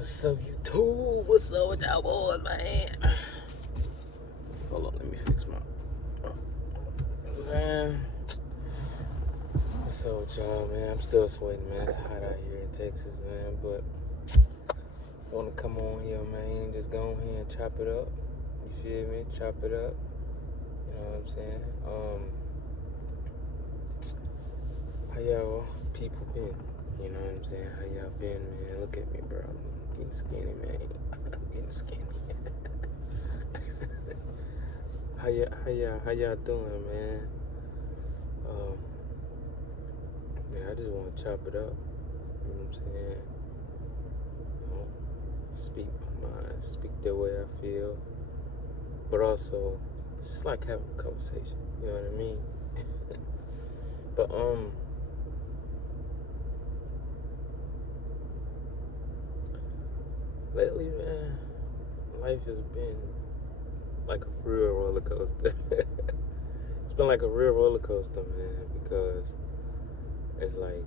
What's up, YouTube? What's up with y'all boys, man? Hold on, let me fix my. Man, what's up with y'all, man? I'm still sweating, man. It's hot out here in Texas, man. But I want to come on here, man. Just go on here and chop it up. You feel me? Chop it up. You know what I'm saying? How y'all people been? You know what I'm saying? How y'all been, man? Look at me, bro. I'm getting skinny, man. I'm getting skinny. How y'all doing, man? Man, I just want to chop it up. You know what I'm saying? You know, speak my mind, speak the way I feel, but also just like having a conversation. You know what I mean? But lately, man, life has been like a real roller coaster. It's been like a real roller coaster, man, because it's like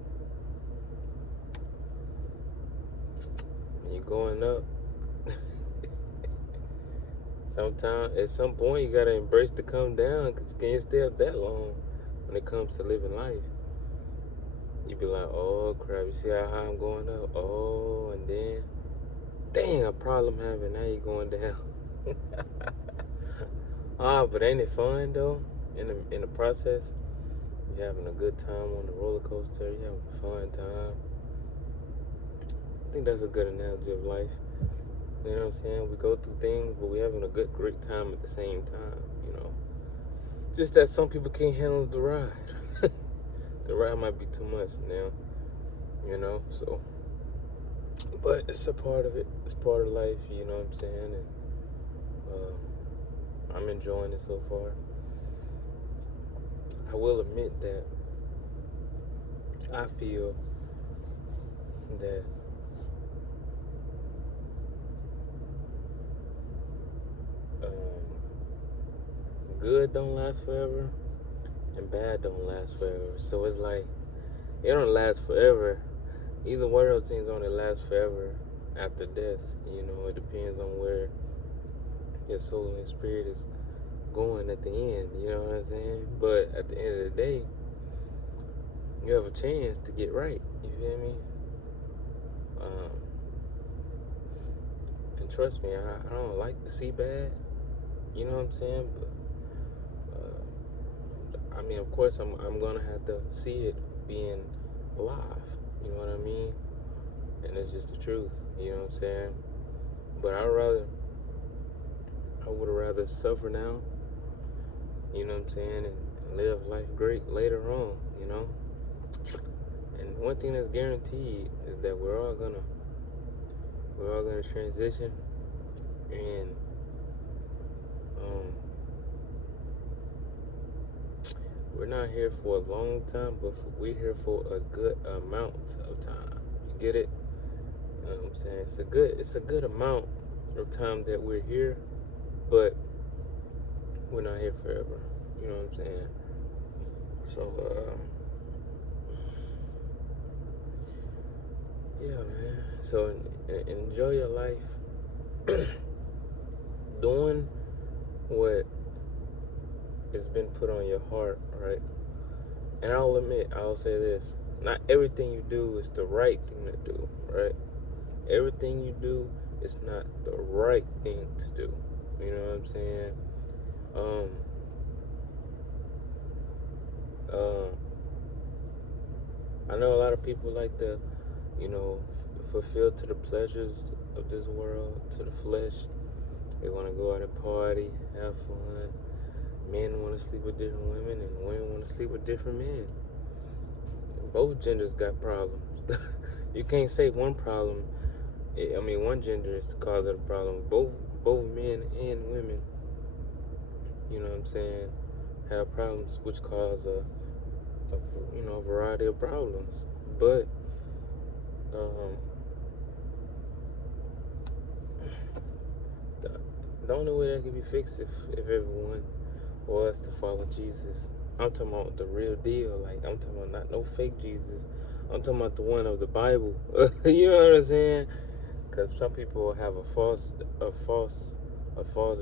when you're going up, sometimes at some point you gotta embrace the come down, because you can't stay up that long when it comes to living life. You be like, oh crap, you see how high I'm going up? Oh, and then dang, a problem having, now you're going down. But ain't it fun though? In the process, you're having a good time on the roller coaster. You're having a fun time. I think that's a good analogy of life. You know what I'm saying? We go through things, but we're having a great time at the same time. You know, just that some people can't handle the ride. The ride might be too much now. You know, so. But it's a part of it. It's part of life. You know what I'm saying? And I'm enjoying it so far. I will admit that I feel that good don't last forever and bad don't last forever. So it's like it don't last forever. Either one of those things only last forever after death. You know, it depends on where your soul and spirit is going at the end. You know what I'm saying? But at the end of the day, you have a chance to get right. You feel me? And trust me, I don't like to see bad. You know what I'm saying? But I mean, of course, I'm gonna have to see it being alive. You know what I mean? And it's just the truth. You know what I'm saying? But I would rather suffer now. You know what I'm saying? And live life great later on. You know. And one thing that's guaranteed is that we're all gonna transition, and we're not here for a long time, but we're here for a good amount of time. You get it? You know what I'm saying? It's a good amount of time that we're here, but we're not here forever. You know what I'm saying? So yeah, man. So enjoy your life, doing what has been put on your heart, right? And I'll say this: not everything you do is the right thing to do, right? Everything you do is not the right thing to do. You know what I'm saying? I know a lot of people like to, you know, fulfill to the pleasures of this world, to the flesh. They want to go out and party, have fun. Men want to sleep with different women, and women want to sleep with different men. Both genders got problems. You can't say one problem. I mean, one gender is the cause of the problem. Both men and women, you know what I'm saying, have problems which cause a variety of problems. But the only way that can be fixed if everyone was to follow Jesus. I'm talking about the real deal. Like, I'm talking about not no fake Jesus. I'm talking about the one of the Bible. You know what I'm saying? Cause some people have a false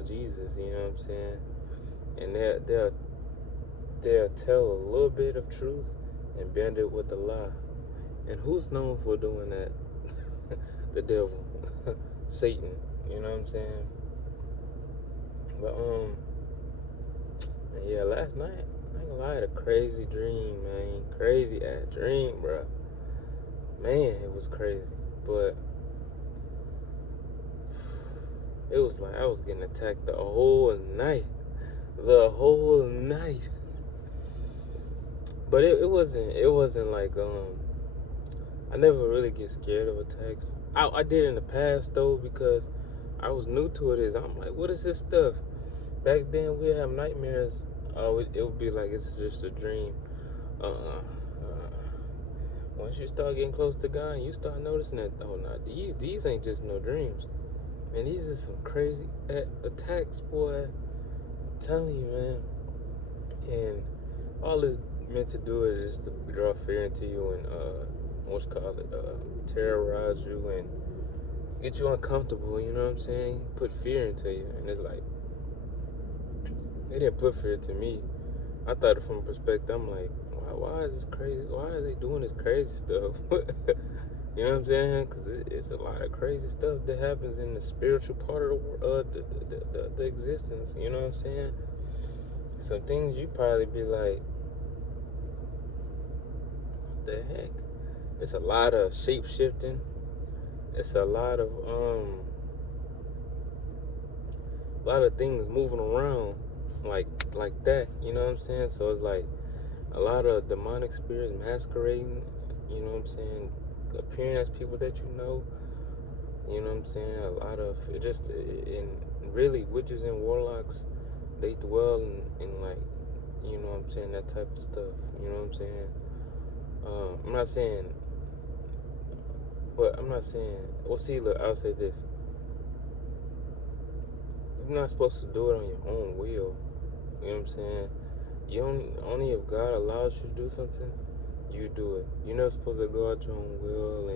Jesus. You know what I'm saying? And they'll tell a little bit of truth and bend it with a lie. And who's known for doing that? The devil, Satan. You know what I'm saying? But yeah, last night I ain't gonna lie, I had a crazy dream, man. Crazy ass dream, bro. Man, it was crazy, but it was like I was getting attacked the whole night. But it wasn't like I never really get scared of attacks. I did in the past though, because I was new to it. I'm like, what is this stuff? Back then we'd have nightmares. It would be like it's just a dream. Once you start getting close to God and you start noticing that, oh no, these ain't just no dreams. Man, these are some crazy attacks, boy. I'm telling you, man. And all it's meant to do is just to draw fear into you and terrorize you and get you uncomfortable. You know what I'm saying? Put fear into you, and it's like they didn't put fear to me. I thought it from a perspective. I'm like, why is this crazy? Why are they doing this crazy stuff? You know what I'm saying? Because it's a lot of crazy stuff that happens in the spiritual part of the world, the existence. You know what I'm saying? Some things you probably be like, what the heck? It's a lot of shape shifting. It's a lot of things moving around like that. You know what I'm saying? So it's like a lot of demonic spirits masquerading. You know what I'm saying? Appearing as people that you know. You know what I'm saying? A lot of it just in really witches and warlocks. They dwell in like, you know what I'm saying, that type of stuff. You know what I'm saying? I'm not saying, well, see, look, I'll say this. You're not supposed to do it on your own will. You know what I'm saying? Only if God allows you to do something, you do it. You're not supposed to go out your own will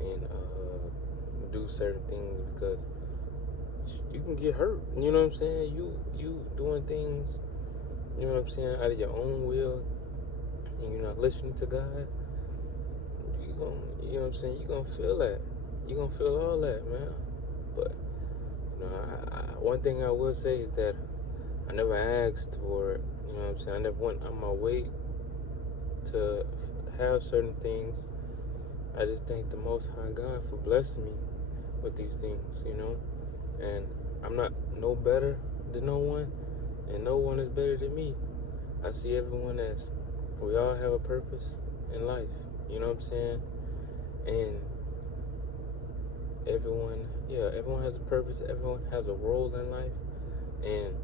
and do certain things, because you can get hurt. You know what I'm saying? You doing things, you know what I'm saying, out of your own will, and you're not listening to God. You know what I'm saying? You're gonna feel that. You're gonna feel all that, man. But you know, one thing I will say is that I never asked for it. You know what I'm saying? I never went on my way to have certain things. I just thank the Most High God for blessing me with these things, you know? And I'm not no better than no one, and no one is better than me. I see everyone as, we all have a purpose in life, you know what I'm saying? And everyone has a purpose, everyone has a role in life, and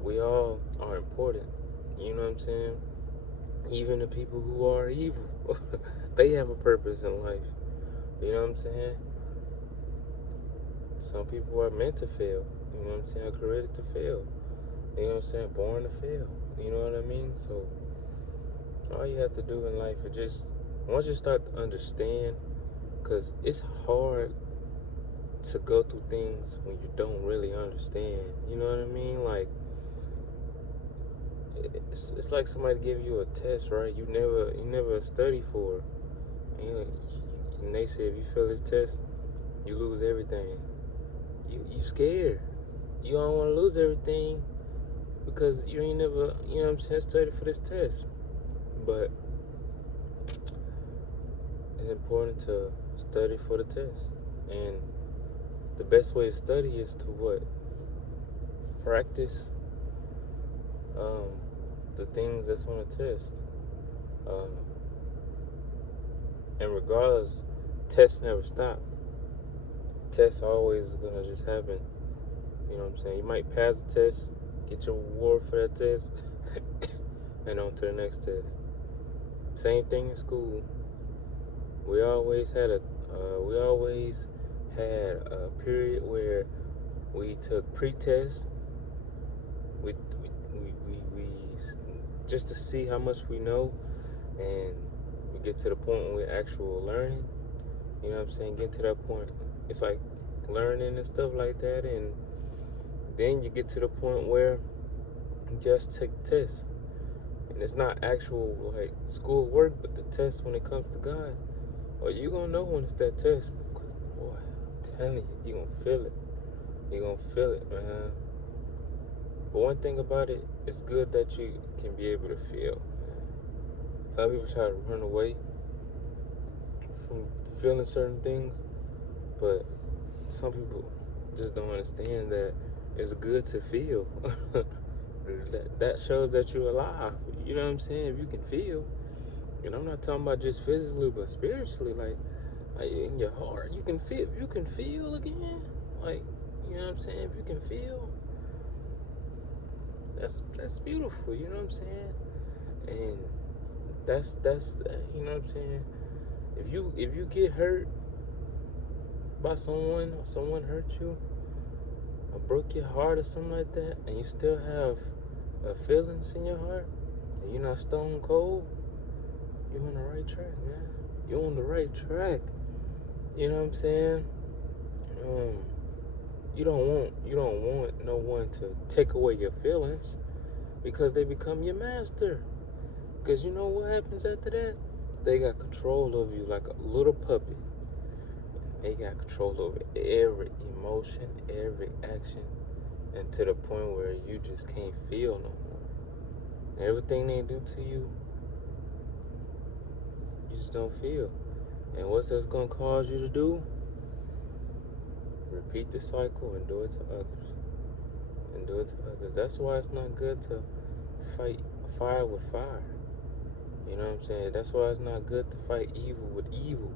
we all are important, you know what I'm saying? Even the people who are evil, they have a purpose in life, you know what I'm saying? Some people are meant to fail, you know what I'm saying? Created to fail, you know what I'm saying? Born to fail, you know what I mean? So all you have to do in life is just, once you start to understand, because it's hard to go through things when you don't really understand, you know what I mean? Like, it's like somebody give you a test, right? You never study for it. And they say if you fail this test, you lose everything. You scared. You don't want to lose everything because you ain't never, you know what I'm saying, studied for this test. But it's important to study for the test. And the best way to study is to what? Practice the things that's on the test. And regardless, tests never stop. Tests always gonna just happen. You know what I'm saying? You might pass the test, get your reward for that test, and on to the next test. Same thing in school. We always had a period where we took pre-tests. We just to see how much we know, and we get to the point when we're actual learning. You know what I'm saying? Get to that point. It's like learning and stuff like that, and then you get to the point where you just take tests. And it's not actual like school work, but the test when it comes to God. Or you gonna know when it's that test. Because boy, I'm telling you, you gonna feel it. You gonna feel it, man. But one thing about it, it's good that you can be able to feel. Man. Some people try to run away from feeling certain things, but some people just don't understand that it's good to feel. That shows that you're alive. You know what I'm saying? If you can feel, and I'm not talking about just physically, but spiritually, like in your heart, you can feel. If you can feel again, like you know what I'm saying. If you can feel, that's beautiful. You know what I'm saying? And that's you know what I'm saying. If you get hurt by someone, or someone hurt you, or broke your heart or something like that, and you still have feelings in your heart, and you're not stone cold, you're on the right track, man. You're on the right track. You know what I'm saying? You don't want no one to take away your feelings because they become your master. Because you know what happens after that? They got control over you like a little puppy. They got control over every emotion, every action, and to the point where you just can't feel no more. Everything they do to you, you just don't feel. And what that's gonna cause you to do? Repeat the cycle and do it to others. And do it to others. That's why it's not good to fight fire with fire. You know what I'm saying? That's why it's not good to fight evil with evil.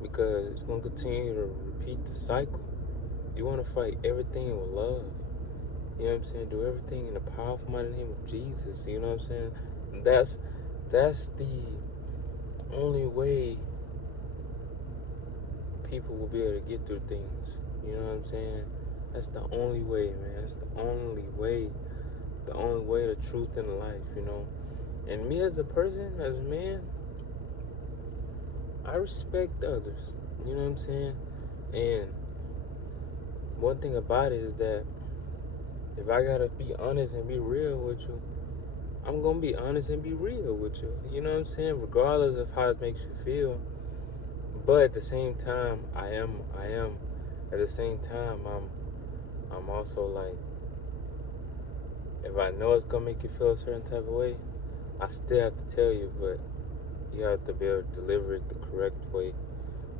Because it's gonna continue to repeat the cycle. You wanna fight everything with love. You know what I'm saying? Do everything in the powerful mighty name of Jesus. You know what I'm saying? That's the only way people will be able to get through things. You know what I'm saying? That's the only way, man. That's the only way. The only way, the truth in life, you know. And me as a person, as a man, I respect others. You know what I'm saying? And one thing about it is that if I gotta be honest and be real with you, I'm gonna be honest and be real with you. You know what I'm saying? Regardless of how it makes you feel. But at the same time, at the same time, I'm also like, if I know it's gonna make you feel a certain type of way, I still have to tell you, but you have to be able to deliver it the correct way.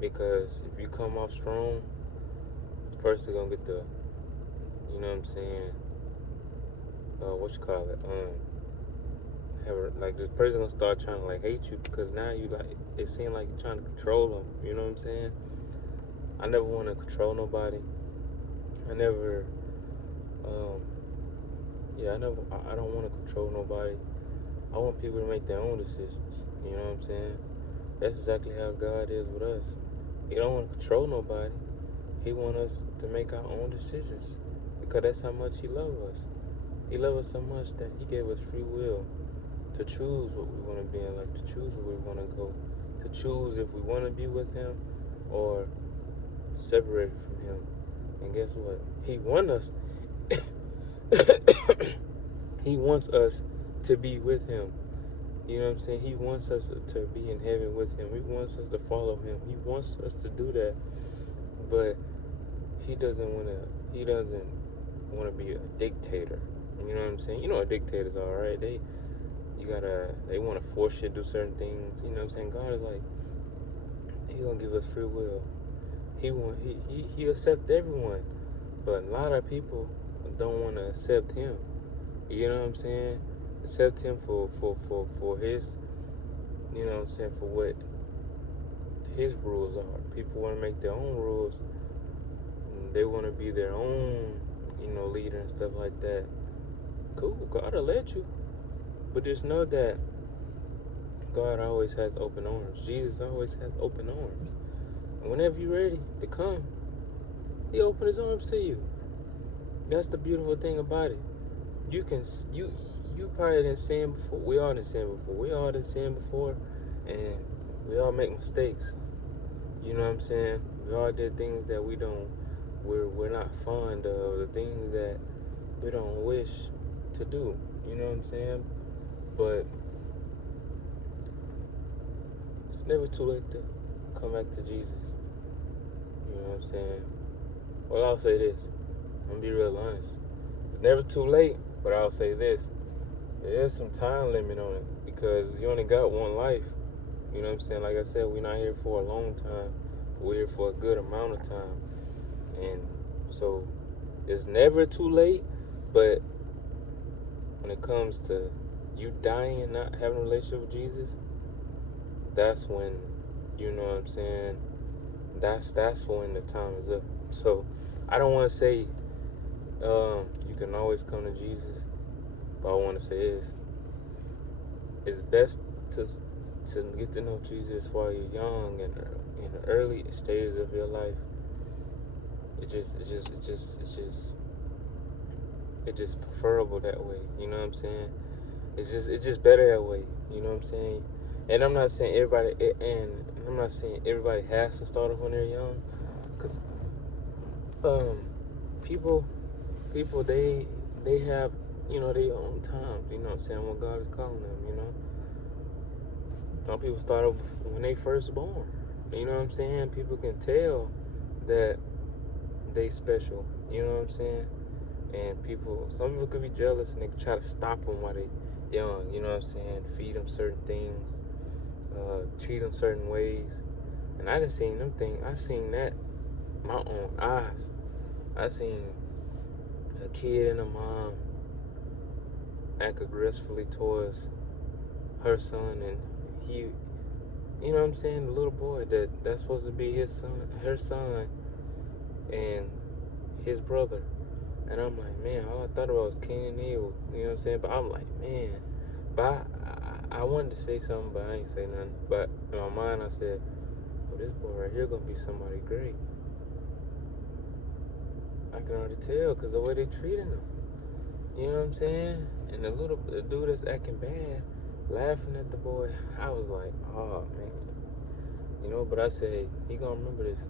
Because if you come off strong, the person gonna get the, you know what I'm saying, what you call it, like this person gonna start trying to like hate you because now you like, it seems like you're trying to control them. You know what I'm saying? I never want to control nobody. I never, I don't want to control nobody. I want people to make their own decisions. You know what I'm saying? That's exactly how God is with us. He don't want to control nobody. He wants us to make our own decisions because that's how much He loves us. He loves us so much that He gave us free will to choose what we want to be in life, to choose where we want to go, to choose if we want to be with Him or separated from Him. And guess what? He wants us. He wants us to be with Him. You know what I'm saying? He wants us to be in heaven with Him. He wants us to follow Him. He wants us to do that. But He doesn't want to be a dictator. You know what I'm saying? You know what dictators are, right? They want to force you to do certain things. You know what I'm saying? God is like, He gonna give us free will. He accept everyone, but a lot of people don't want to accept Him. You know what I'm saying? Accept Him for His, you know what I'm saying, for what His rules are. People want to make their own rules. And they want to be their own, you know, leader and stuff like that. Cool, God will let you. But just know that God always has open arms. Jesus always has open arms. And whenever you're ready to come, He opens His arms to you. That's the beautiful thing about it. You probably didn't sin before. We all didn't sin before. And we all make mistakes. You know what I'm saying? We all did things that we're not fond of, the things that we don't wish to do. You know what I'm saying? But it's never too late to come back to Jesus. You know what I'm saying? Well, I'll say this. I'm gonna be real honest. It's never too late, but I'll say this. There's some time limit on it because you only got one life. You know what I'm saying? Like I said, we're not here for a long time. We're here for a good amount of time. And so it's never too late, but when it comes to you dying and not having a relationship with Jesus, that's when, you know what I'm saying, that's when the time is up. So I don't want to say you can always come to Jesus, but I want to say is it's best to get to know Jesus while you're young and in the early stages of your life. It's just preferable that way. You know what I'm saying? It's just better that way. You know what I'm saying? And I'm not saying everybody has to start off when they're young, cause people they have, you know, their own times. You know what I'm saying? When God is calling them, you know. Some people start off when they first born. You know what I'm saying? People can tell that they special. You know what I'm saying? And some people could be jealous and they could try to stop them while they young. You know what I'm saying? Feed them certain things, treat them certain ways. And I just seen them things. I seen that my own eyes. I seen a kid and a mom act aggressively towards her son, and he, you know what I'm saying, the little boy that's supposed to be his son, her son, and his brother. And I'm like, man, all I thought about was Cain and Abel. You know what I'm saying? But I'm like, man. But I wanted to say something, but I ain't say nothing. But in my mind, I said, well, this boy right here gonna be somebody great. I can already tell because the way they treating him. You know what I'm saying? And the dude that's acting bad, laughing at the boy, I was like, oh, man. You know, but I said, hey, he gonna remember this.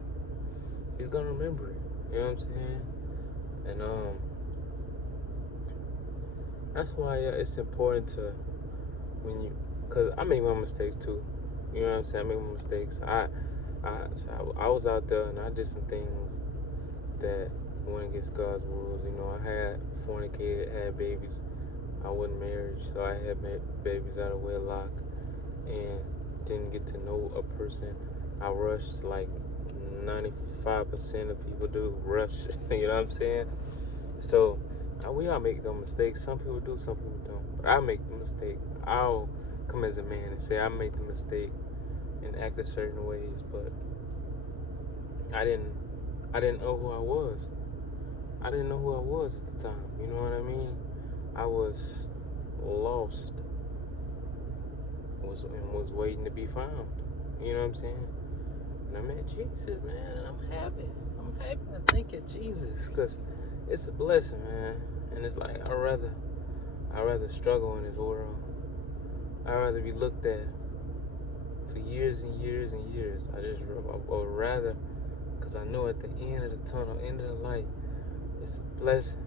He's gonna remember it. You know what I'm saying? And that's why it's important to cause I make my mistakes too. You know what I'm saying? I make my mistakes. I was out there and I did some things that went against God's rules. You know, I had fornicated, had babies. I wasn't married, so I had babies out of wedlock and didn't get to know a person. I rushed like 95% of people do rush. You know what I'm saying? So we all make those mistakes. Some people do, some people don't. But I make the mistake. I'll come as a man and say I made the mistake and act a certain ways, but I didn't know who I was. I didn't know who I was at the time. You know what I mean? I was lost. Was waiting to be found. You know what I'm saying? And I met Jesus, man. I'm happy. I thank you, Jesus, because it's a blessing, man. And it's like I'd rather struggle in this world. I'd rather be looked at for years and years and years. I would rather, because I know at the end of the tunnel, end of the light, it's a blessing.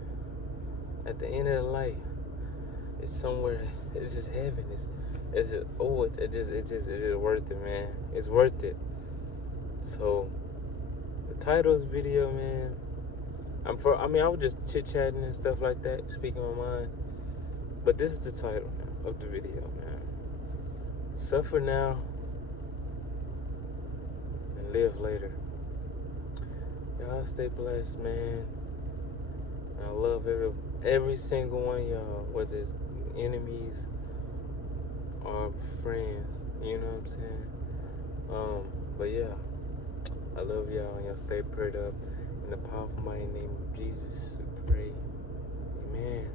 At the end of the light, it's somewhere. It's just heaven. It's just worth it, man. It's worth it. So the title of this video, man. I was just chit chatting and stuff like that, speaking my mind. But this is the title of the video, man. Suffer now and live later. Y'all stay blessed, man. I love every single one of y'all, whether it's enemies or friends. You know what I'm saying? But yeah, I love y'all, and y'all stay prayed up. In the powerful mighty name of Jesus, we pray. Amen.